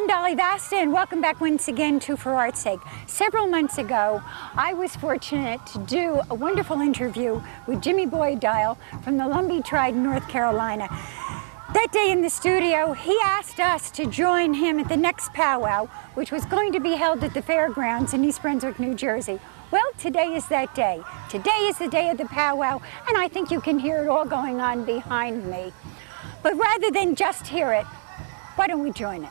I'm Dolly Vasta, and welcome back once again to For Art's Sake. Several months ago, I was fortunate to do a wonderful interview with Jimmy Boyd Dial from the Lumbee Tribe, North Carolina. That day in the studio, he asked us to join him at the next powwow, which was going to be held at the fairgrounds in East Brunswick, New Jersey. Well, today is that day. Today is the day of the powwow, and I think you can hear it all going on behind me. But rather than just hear it, why don't we join it?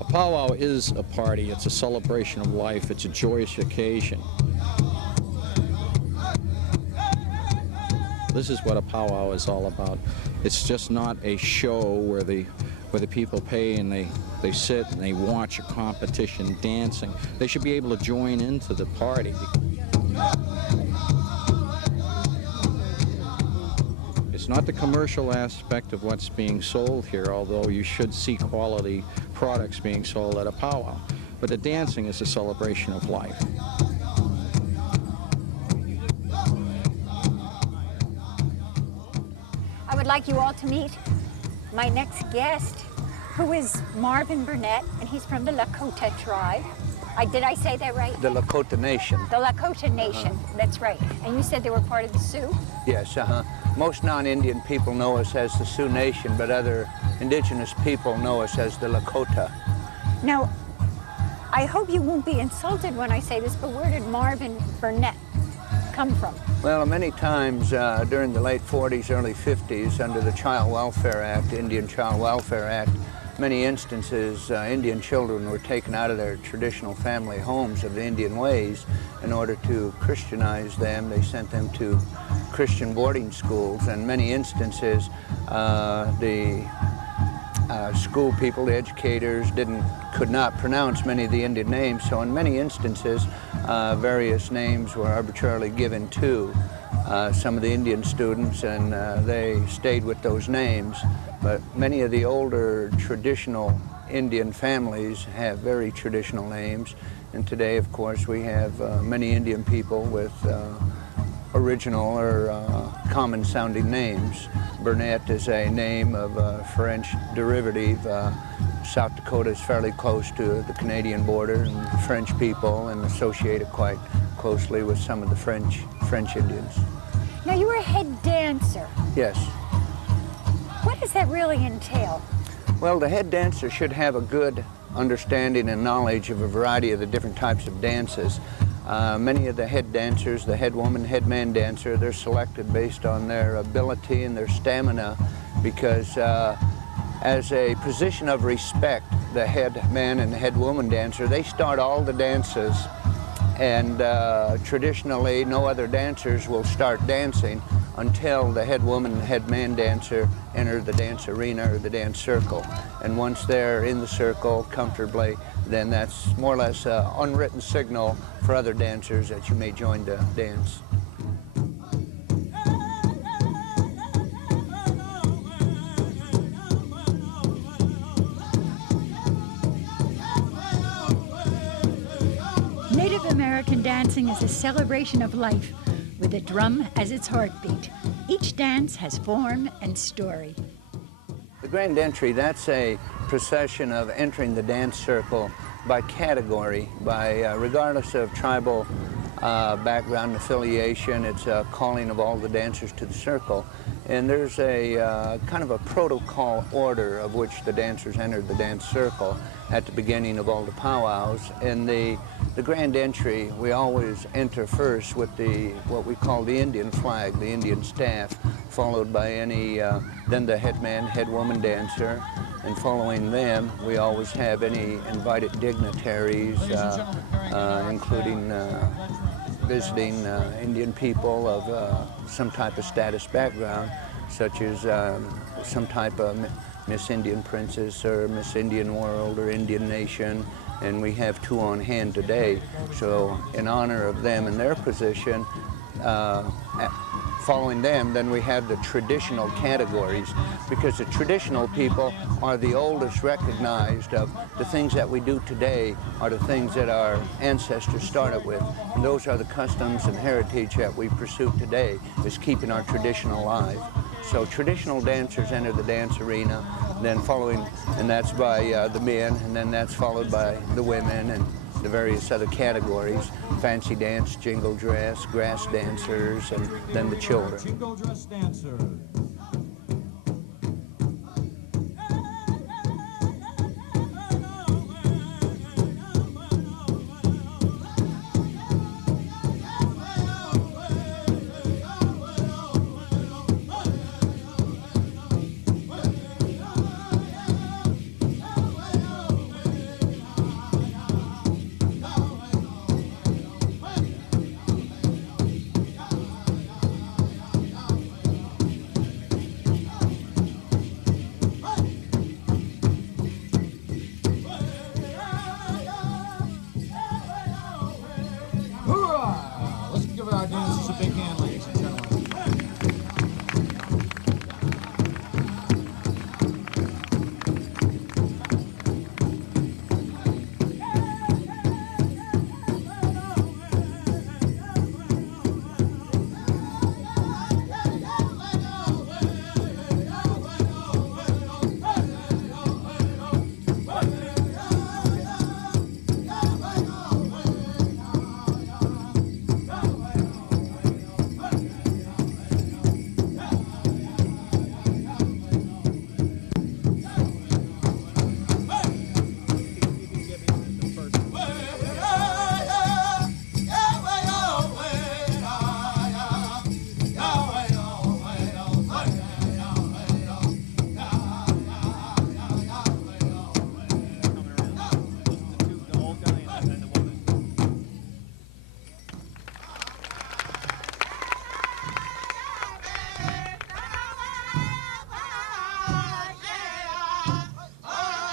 A powwow is a party, it's a celebration of life, it's a joyous occasion. This is what a powwow is all about. It's just not a show where the people pay and they sit and they watch a competition dancing. They should be able to join into the party. It's not the commercial aspect of what's being sold here, although you should see quality products being sold at a powwow. But the dancing is a celebration of life. I would like you all to meet my next guest, who is Marvin Burnett, and he's from the Lakota tribe. Did I say that right? The Lakota Nation. The Lakota Nation, that's right. And you said they were part of the Sioux? Yes, Most non-Indian people know us as the Sioux Nation, but other indigenous people know us as the Lakota. Now, I hope you won't be insulted when I say this, but where did Marvin Burnett come from? Well, many times during the late 40s, early 50s, under the Child Welfare Act, Indian Child Welfare Act, many instances, Indian children were taken out of their traditional family homes of the Indian ways in order to Christianize them. They sent them to Christian boarding schools, and many instances the school people, the educators, could not pronounce many of the Indian names, so in many instances various names were arbitrarily given to some of the Indian students, and they stayed with those names. But many of the older traditional Indian families have very traditional names, and today, of course, we have many Indian people with original or common-sounding names. Burnett is a name of French derivative. South Dakota is fairly close to the Canadian border and the French people, and associated quite closely with some of the French Indians. Now, you were a head dancer. Yes. What does that really entail? Well, the head dancer should have a good understanding and knowledge of a variety of the different types of dances. Many of the head dancers, the head woman, head man dancer, they're selected based on their ability and their stamina, because as a position of respect, the head man and the head woman dancer, they start all the dances, and traditionally no other dancers will start dancing until the head woman and head man dancer enter the dance arena or the dance circle. And once they're in the circle comfortably, then that's more or less an unwritten signal for other dancers that you may join the dance. Native American dancing is a celebration of life, with a drum as its heartbeat. Each dance has form and story. The grand entry, that's a procession of entering the dance circle by category, regardless of tribal background and affiliation. It's a calling of all the dancers to the circle. And there's a kind of a protocol order of which the dancers enter the dance circle at the beginning of all the powwows. And the grand entry, we always enter first with what we call the Indian flag, the Indian staff, followed by then the head man, head woman dancer, and following them, we always have any invited dignitaries, including visiting Indian people of some type of status background, such as some type of Miss Indian Princess or Miss Indian World or Indian Nation, and we have two on hand today. So in honor of them and their position, following them, then we have the traditional categories, because the traditional people are the oldest recognized of the things that we do today are the things that our ancestors started with. And those are the customs and heritage that we pursue today, is keeping our tradition alive. So traditional dancers enter the dance arena, then following, and that's by the men, and then that's followed by the women and the various other categories: fancy dance, jingle dress, grass dancers, and then the children. Jingle dress dancers. Let's give our dancers a big hand, ladies and gentlemen.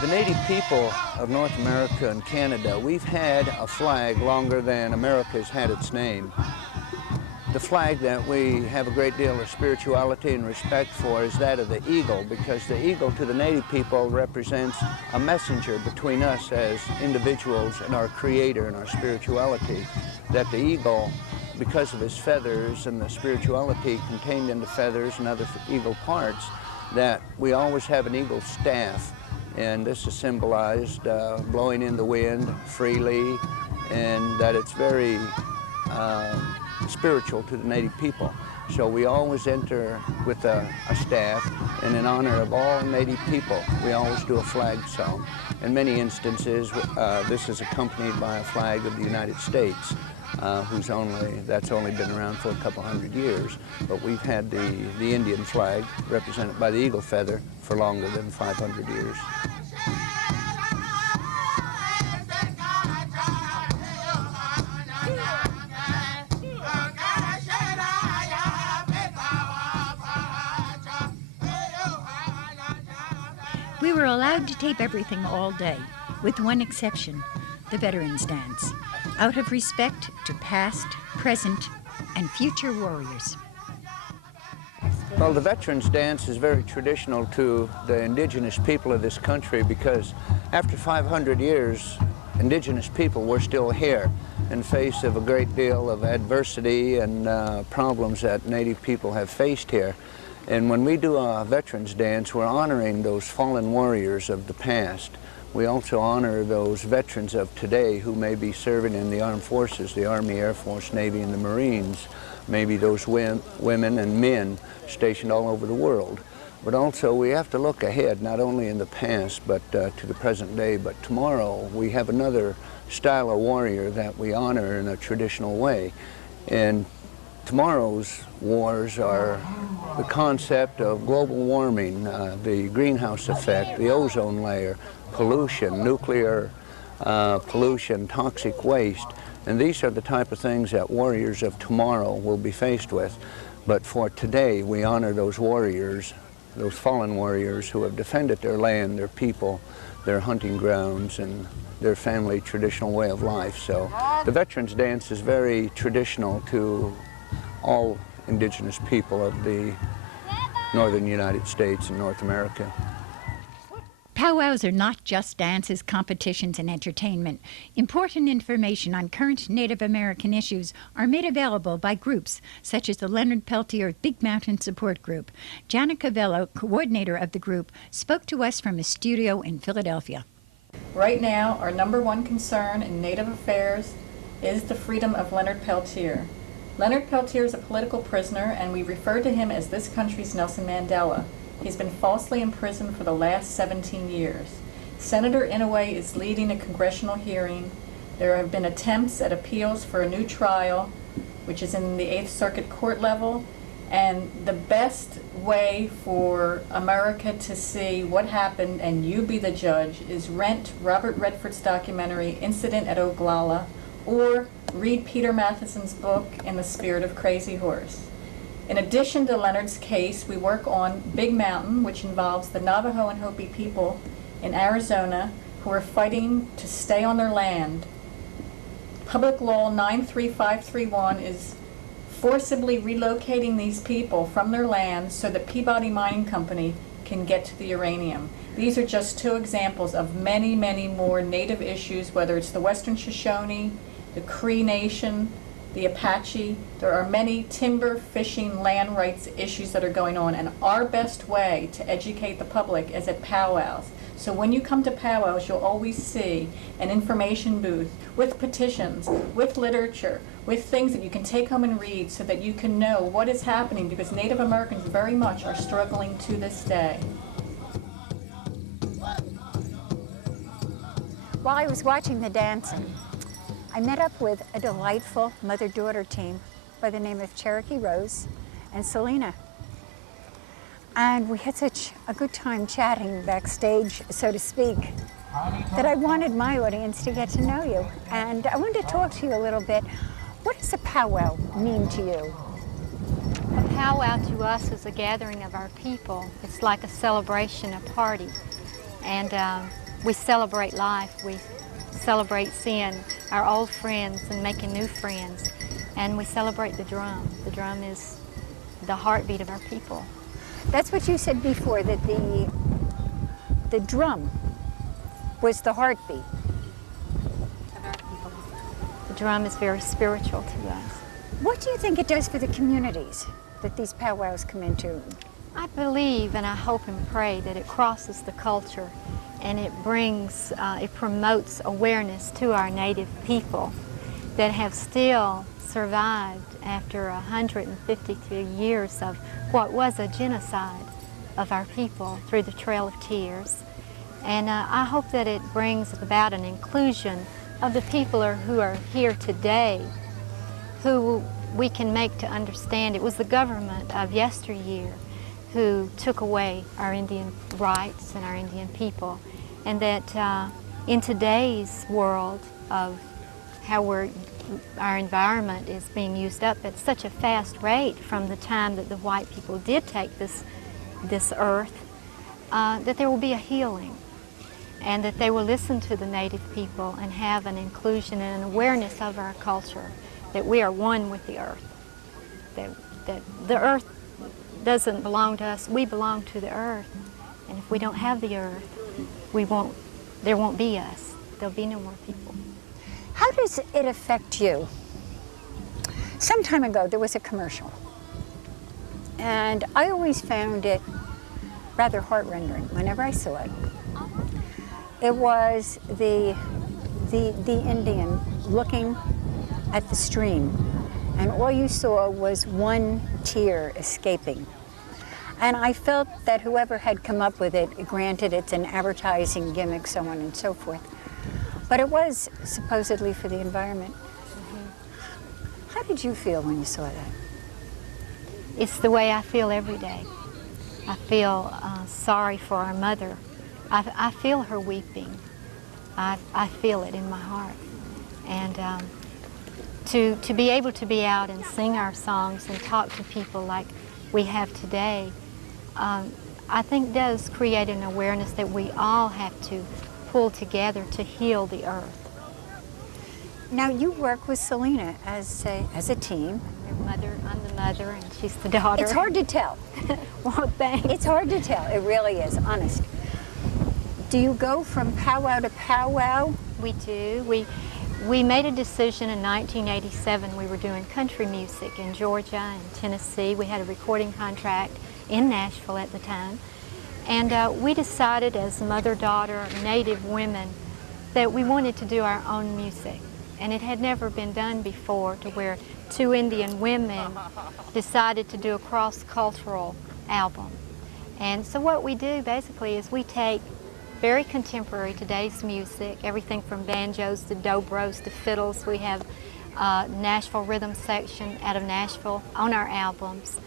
The native people of North America and Canada, we've had a flag longer than America's had its name. The flag that we have a great deal of spirituality and respect for is that of the eagle, because the eagle to the native people represents a messenger between us as individuals and our Creator and our spirituality. That the eagle, because of his feathers and the spirituality contained in the feathers and other eagle parts, that we always have an eagle staff. And this is symbolized blowing in the wind freely, and that it's very spiritual to the native people. So we always enter with a staff, and in honor of all native people, we always do a flag song. In many instances, this is accompanied by a flag of the United States, that's only been around for a couple hundred years. But we've had the Indian flag, represented by the eagle feather, for longer than 500 years. We were allowed to tape everything all day, with one exception, the Veterans Dance, out of respect to past, present, and future warriors. Well, the Veterans Dance is very traditional to the indigenous people of this country, because after 500 years, indigenous people were still here in face of a great deal of adversity and problems that native people have faced here. And when we do a Veterans Dance, we're honoring those fallen warriors of the past. We also honor those veterans of today who may be serving in the armed forces, the Army, Air Force, Navy, and the Marines, maybe those women and men stationed all over the world. But also we have to look ahead, not only in the past, but to the present day. But tomorrow we have another style of warrior that we honor in a traditional way. And tomorrow's wars are the concept of global warming, the greenhouse effect, the ozone layer, pollution, nuclear pollution, toxic waste. And these are the type of things that warriors of tomorrow will be faced with. But for today, we honor those warriors, those fallen warriors who have defended their land, their people, their hunting grounds, and their family traditional way of life. So the Veterans Dance is very traditional to all indigenous people of the northern United States and North America. Powwows are not just dances, competitions, and entertainment. Important information on current Native American issues are made available by groups such as the Leonard Peltier Big Mountain Support Group. Janet Cavello, coordinator of the group, spoke to us from a studio in Philadelphia. Right now, our #1 concern in Native affairs is the freedom of Leonard Peltier. Leonard Peltier is a political prisoner, and we refer to him as this country's Nelson Mandela. He's been falsely imprisoned for the last 17 years. Senator Inouye is leading a congressional hearing. There have been attempts at appeals for a new trial, which is in the 8th Circuit Court level, and the best way for America to see what happened and you be the judge is rent Robert Redford's documentary, Incident at Oglala, or read Peter Matheson's book, In the Spirit of Crazy Horse. In addition to Leonard's case, we work on Big Mountain, which involves the Navajo and Hopi people in Arizona who are fighting to stay on their land. Public Law 93531 is forcibly relocating these people from their land so that Peabody Mining Company can get to the uranium. These are just 2 examples of many, many more Native issues, whether it's the Western Shoshone, the Cree Nation, the Apache. There are many timber, fishing, land rights issues that are going on, and our best way to educate the public is at powwows. So when you come to powwows, you'll always see an information booth with petitions, with literature, with things that you can take home and read so that you can know what is happening, because Native Americans very much are struggling to this day. While I was watching the dancing, I met up with a delightful mother-daughter team by the name of Cherokee Rose and Selena. And we had such a good time chatting backstage, so to speak, that I wanted my audience to get to know you. And I wanted to talk to you a little bit. What does a powwow mean to you? A powwow to us is a gathering of our people. It's like a celebration, a party. And we celebrate life. We celebrate seeing our old friends and making new friends. And we celebrate the drum. The drum is the heartbeat of our people. That's what you said before, that the drum was the heartbeat Of our people. The drum is very spiritual to us. What do you think it does for the communities that these powwows come into? I believe and I hope and pray that it crosses the culture, and it brings, it promotes awareness to our Native people that have still survived after 153 years of what was a genocide of our people through the Trail of Tears. And I hope that it brings about an inclusion of the people who are here today, who we can make to understand it was the government of yesteryear who took away our Indian rights and our Indian people. And that in today's world of how our environment is being used up at such a fast rate from the time that the white people did take this earth, that there will be a healing, and that they will listen to the Native people and have an inclusion and an awareness of our culture, that we are one with the earth, that the earth doesn't belong to us, we belong to the earth, and if we don't have the earth, there won't be us. There'll be no more people. How does it affect you? Some time ago, there was a commercial, and I always found it rather heart-rending whenever I saw it. It was the Indian looking at the stream, and all you saw was one tear escaping. And I felt that whoever had come up with it, granted it's an advertising gimmick, so on and so forth, but it was supposedly for the environment. Mm-hmm. How did you feel when you saw that? It's the way I feel every day. I feel sorry for our mother. I feel her weeping. I feel it in my heart. And to be able to be out and sing our songs and talk to people like we have today, I think does create an awareness that we all have to pull together to heal the earth. Now you work with Selena as a team. I'm the the mother and she's the daughter. It's hard to tell. Well, thanks. It's hard to tell. It really is, honest. Do you go from powwow to powwow? We do. We made a decision in 1987. We were doing country music in Georgia and Tennessee. We had a recording contract in Nashville at the time. And we decided as mother-daughter Native women that we wanted to do our own music. And it had never been done before, to where two Indian women decided to do a cross-cultural album. And so what we do basically is we take very contemporary today's music, everything from banjos to dobros to fiddles. We have a Nashville rhythm section out of Nashville on our albums.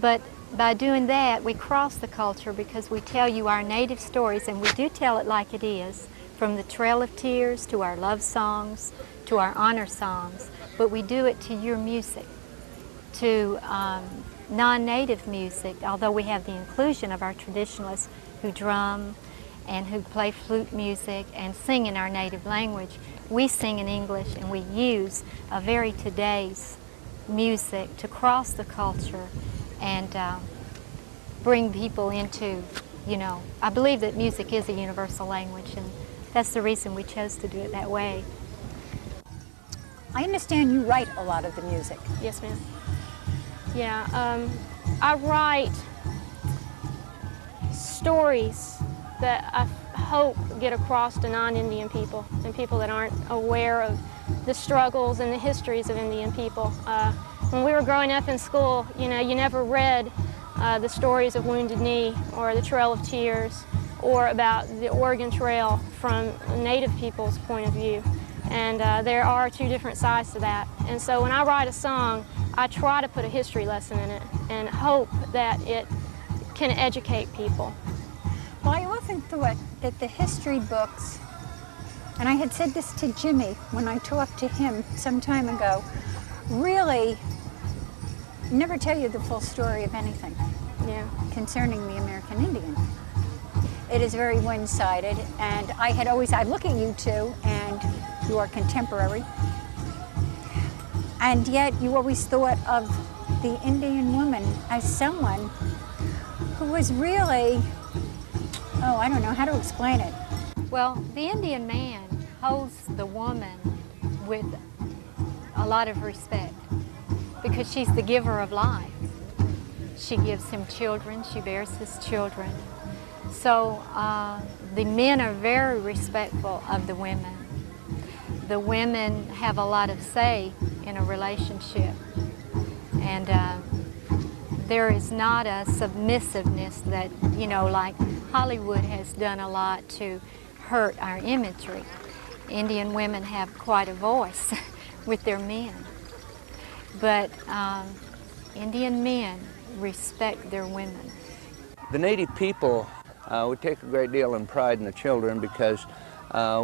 But by doing that, we cross the culture because we tell you our native stories, and we do tell it like it is, from the Trail of Tears to our love songs to our honor songs, but we do it to your music, to non-native music, although we have the inclusion of our traditionalists who drum and who play flute music and sing in our native language. We sing in English, and we use a very today's music to cross the culture and bring people into, you know, I believe that music is a universal language, and that's the reason we chose to do it that way. I understand you write a lot of the music. Yes, ma'am. Yeah, I write stories that I hope get across to non-Indian people and people that aren't aware of the struggles and the histories of Indian people. When we were growing up in school, you know, you never read the stories of Wounded Knee or the Trail of Tears or about the Oregon Trail from Native people's point of view. And there are two different sides to that. And so when I write a song, I try to put a history lesson in it and hope that it can educate people. Well, I often thought that the history books, and I had said this to Jimmy when I talked to him some time ago, really never tell you the full story of anything concerning the American Indian. It is very one-sided, and I look at you two, and you are contemporary, and yet you always thought of the Indian woman as someone who was really, oh, I don't know how to explain it. Well, the Indian man holds the woman with a lot of respect because she's the giver of life. She gives him children, she bears his children. So the men are very respectful of the women. The women have a lot of say in a relationship. And there is not a submissiveness that, you know, like Hollywood has done a lot to hurt our imagery. Indian women have quite a voice with their men. But Indian men respect their women. The Native people, we take a great deal of pride in the children because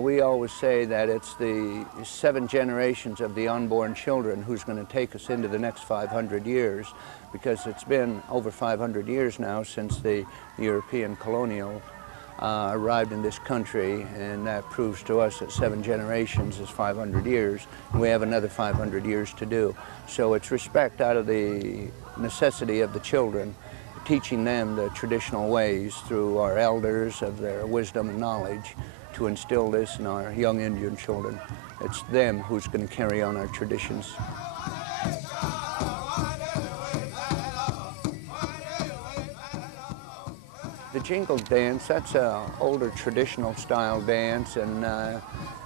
we always say that it's the 7 generations of the unborn children who's going to take us into the next 500 years, because it's been over 500 years now since the European colonial arrived in this country, and that proves to us that 7 generations is 500 years, and we have another 500 years to do. So it's respect out of the necessity of the children, teaching them the traditional ways through our elders of their wisdom and knowledge to instill this in our young Indian children. It's them who's going to carry on our traditions. The jingle dance, that's an older traditional style dance, and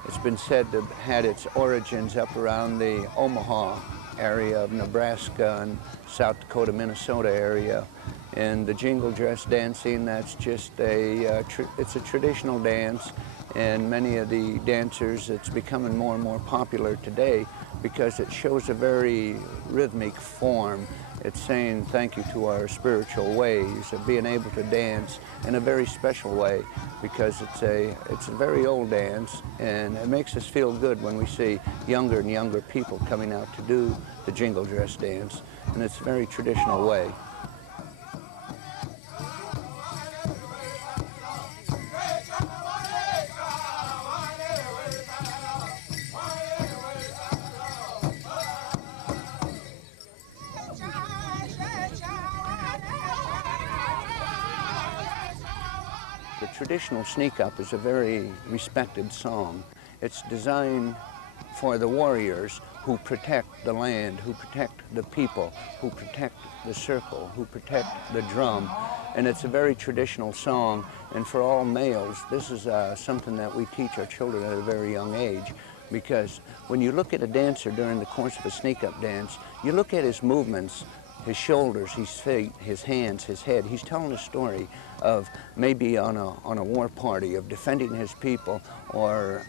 it's been said to have had its origins up around the Omaha area of Nebraska and South Dakota, Minnesota area. And the jingle dress dancing, that's just it's a traditional dance, and many of the dancers, it's becoming more and more popular today because it shows a very rhythmic form. It's saying thank you to our spiritual ways of being able to dance in a very special way, because it's a very old dance, and it makes us feel good when we see younger and younger people coming out to do the jingle dress dance, and it's a very traditional way. traditional sneak up is a very respected song. It's designed for the warriors who protect the land, who protect the people, who protect the circle, who protect the drum. And it's a very traditional song, and for all males, this is something that we teach our children at a very young age, because when you look at a dancer during the course of a sneak-up dance, you look at his movements, his shoulders, his feet, his hands, his head. He's telling a story of maybe on a war party, of defending his people, or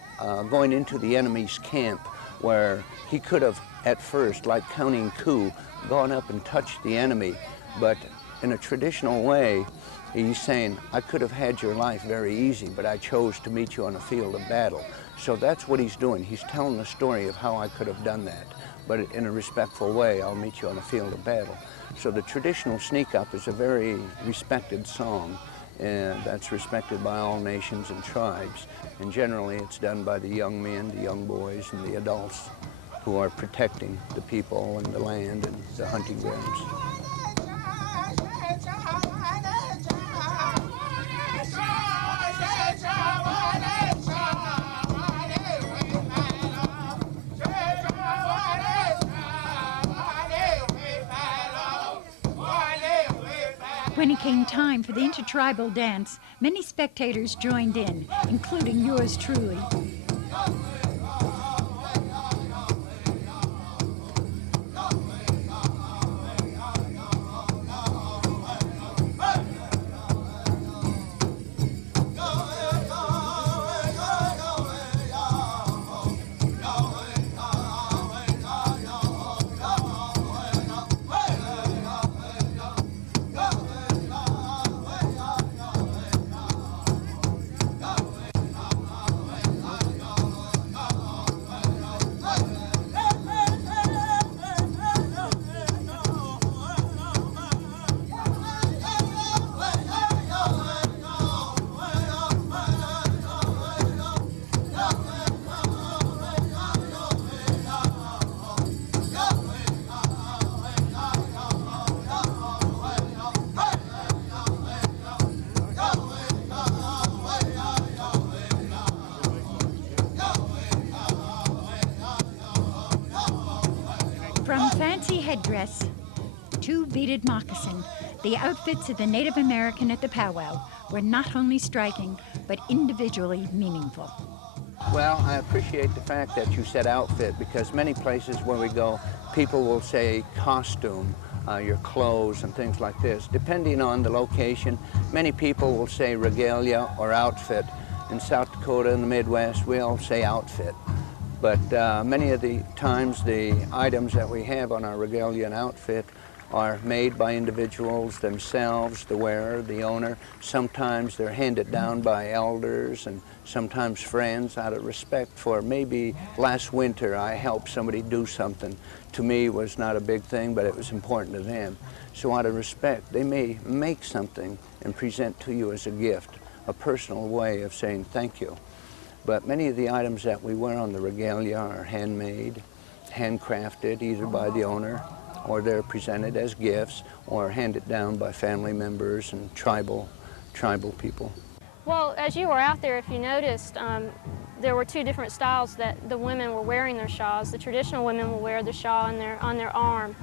going into the enemy's camp, where he could have, at first, like counting coup, gone up and touched the enemy. But in a traditional way, he's saying, I could have had your life very easy, but I chose to meet you on a field of battle. So that's what he's doing. He's telling the story of how I could have done that. But in a respectful way, I'll meet you on a field of battle. So the traditional sneak up is a very respected song, and that's respected by all nations and tribes. And generally it's done by the young men, the young boys, and the adults who are protecting the people and the land and the hunting grounds. When it came time for the intertribal dance, many spectators joined in, including yours truly. From fancy headdress to beaded moccasin, the outfits of the Native American at the powwow were not only striking, but individually meaningful. Well, I appreciate the fact that you said outfit, because many places where we go, people will say costume, your clothes and things like this. Depending on the location, many people will say regalia or outfit. In South Dakota and the Midwest, we all say outfit. But many of the times the items that we have on our regalia and outfit are made by individuals themselves, the wearer, the owner. Sometimes they're handed down by elders and sometimes friends out of respect for maybe last winter I helped somebody do something. To me it was not a big thing, but it was important to them. So out of respect, they may make something and present to you as a gift, a personal way of saying thank you. But many of the items that we wear on the regalia are handmade, handcrafted, either by the owner, or they're presented as gifts, or handed down by family members and tribal people. Well, as you were out there, if you noticed, there were two different styles that the women were wearing their shawls. The traditional women will wear the shawl on their arm,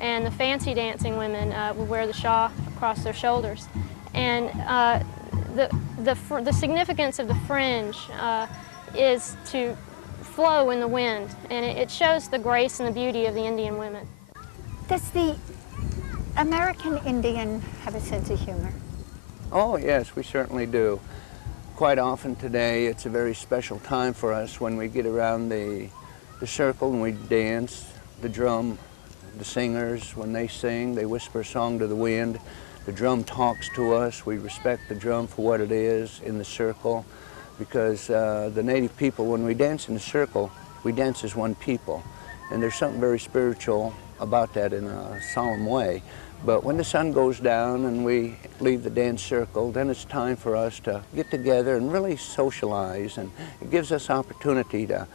and the fancy dancing women will wear the shawl across their shoulders. And the significance of the fringe is to flow in the wind, and it shows the grace and the beauty of the Indian women. Does the American Indian have a sense of humor? Oh yes, we certainly do. Quite often today it's a very special time for us when we get around the circle and we dance. The drum, the singers, when they sing, they whisper a song to the wind. The drum talks to us. We respect the drum for what it is in the circle, because the Native people, when we dance in the circle, we dance as one people. And there's something very spiritual about that in a solemn way. But when the sun goes down and we leave the dance circle, then it's time for us to get together and really socialize, and it gives us opportunity to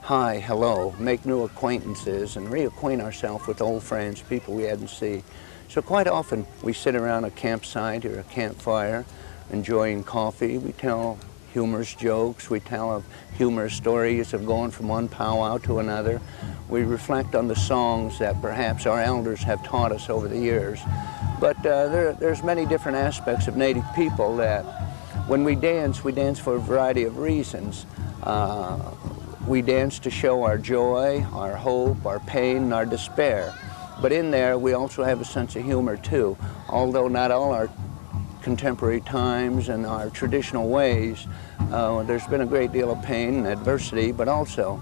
hi, hello, make new acquaintances and reacquaint ourselves with old friends, people we hadn't seen. So quite often we sit around a campsite or a campfire enjoying coffee. We tell humorous jokes. We tell of humorous stories of going from one powwow to another. We reflect on the songs that perhaps our elders have taught us over the years. But there's many different aspects of Native people that when we dance for a variety of reasons. We dance to show our joy, our hope, our pain, and our despair. But in there, we also have a sense of humor too. Although not all our contemporary times and our traditional ways, there's been a great deal of pain and adversity, but also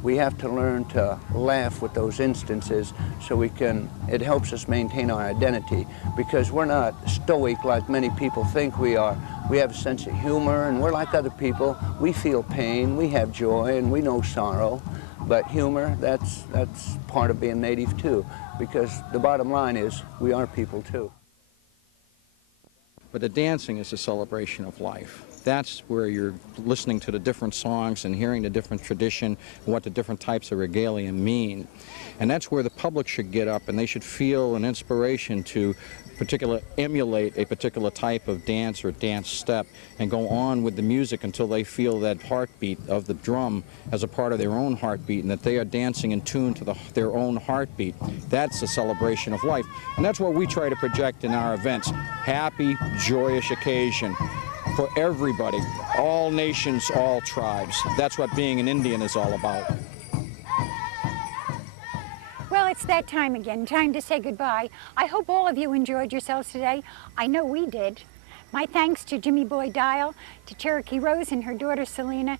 we have to learn to laugh with those instances so it helps us maintain our identity, because we're not stoic like many people think we are. We have a sense of humor, and we're like other people. We feel pain, we have joy, and we know sorrow. But humor, that's part of being Native too, because the bottom line is we are people too. But the dancing is a celebration of life. That's where you're listening to the different songs and hearing the different tradition and what the different types of regalia mean. And that's where the public should get up and they should feel an inspiration to emulate a particular type of dance or dance step and go on with the music until they feel that heartbeat of the drum as a part of their own heartbeat, and that they are dancing in tune to their own heartbeat. That's a celebration of life. And that's what we try to project in our events. Happy, joyous occasion for everybody, all nations, all tribes. That's what being an Indian is all about. Well, it's that time again, time to say goodbye. I hope all of you enjoyed yourselves today. I know we did. My thanks to Jimmy Boy Dial, to Cherokee Rose and her daughter Selena,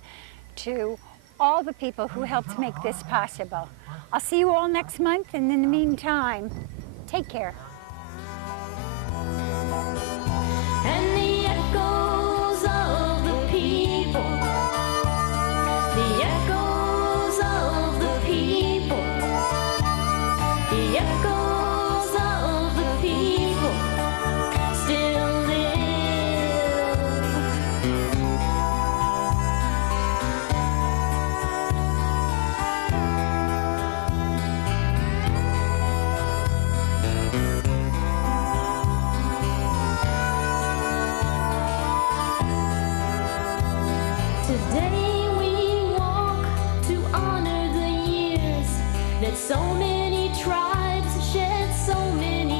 to all the people who helped make this possible. I'll see you all next month, and in the meantime, take care. And the echoes of the people, the echoes of the people, the echoes of the people still live. Today we walk to honor the years that so many tribes shed so many